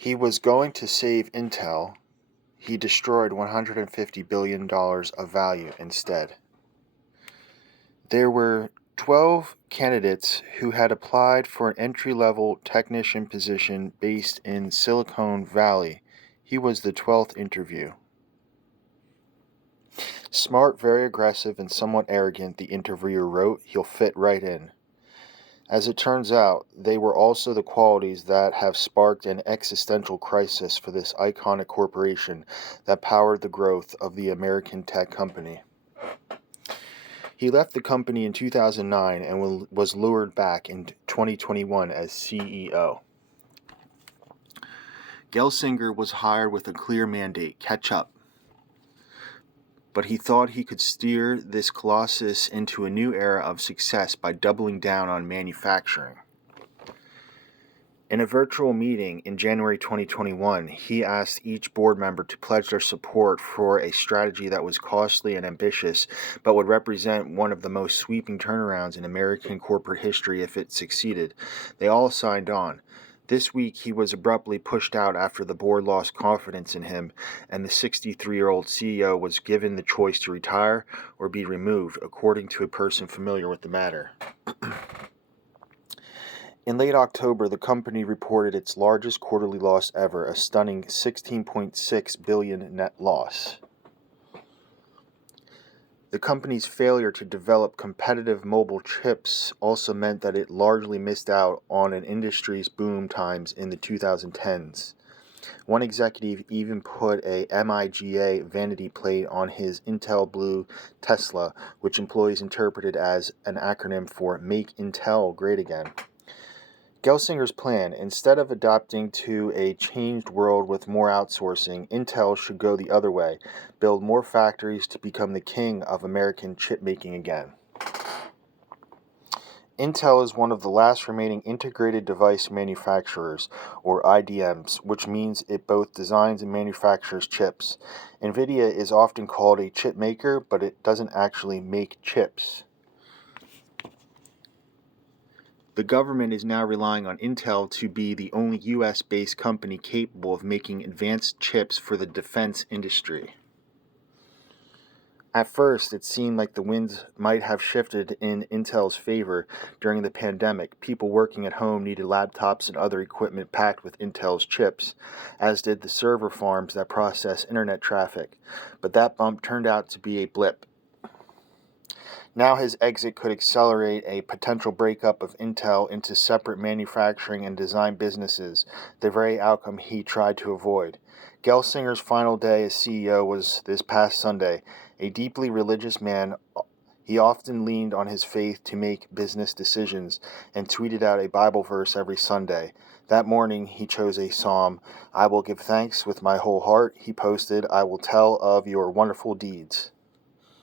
He was going to save Intel. He destroyed $150 billion of value instead. There were 12 candidates who had applied for an entry-level technician position based in Silicon Valley. He was the 12th interview. Smart, very aggressive, and somewhat arrogant, the interviewer wrote, he'll fit right in. As it turns out, they were also the qualities that have sparked an existential crisis for this iconic corporation that powered the growth of the American tech company. He left the company in 2009 and was lured back in 2021 as CEO. Gelsinger was hired with a clear mandate: catch up. But he thought he could steer this colossus into a new era of success by doubling down on manufacturing. In a virtual meeting in January 2021, he asked each board member to pledge their support for a strategy that was costly and ambitious, but would represent one of the most sweeping turnarounds in American corporate history if it succeeded. They all signed on. This week, he was abruptly pushed out after the board lost confidence in him, and the 63-year-old CEO was given the choice to retire or be removed, according to a person familiar with the matter. In late October, the company reported its largest quarterly loss ever, a stunning $16.6 billion net loss. The company's failure to develop competitive mobile chips also meant that it largely missed out on an industry's boom times in the 2010s. One executive even put a MIGA vanity plate on his Intel Blue Tesla, which employees interpreted as an acronym for Make Intel Great Again. Gelsinger's plan: instead of adapting to a changed world with more outsourcing, Intel should go the other way, build more factories to become the king of American chip making again. Intel is one of the last remaining integrated device manufacturers, or IDMs, which means it both designs and manufactures chips. NVIDIA is often called a chip maker, but it doesn't actually make chips. The government is now relying on Intel to be the only US-based company capable of making advanced chips for the defense industry. At first, it seemed like the winds might have shifted in Intel's favor during the pandemic. People working at home needed laptops and other equipment packed with Intel's chips, as did the server farms that process internet traffic. But that bump turned out to be a blip. Now his exit could accelerate a potential breakup of Intel into separate manufacturing and design businesses, the very outcome he tried to avoid. Gelsinger's final day as CEO was this past Sunday. A deeply religious man, he often leaned on his faith to make business decisions and tweeted out a Bible verse every Sunday. That morning, he chose a psalm. "I will give thanks with my whole heart," he posted. "I will tell of your wonderful deeds."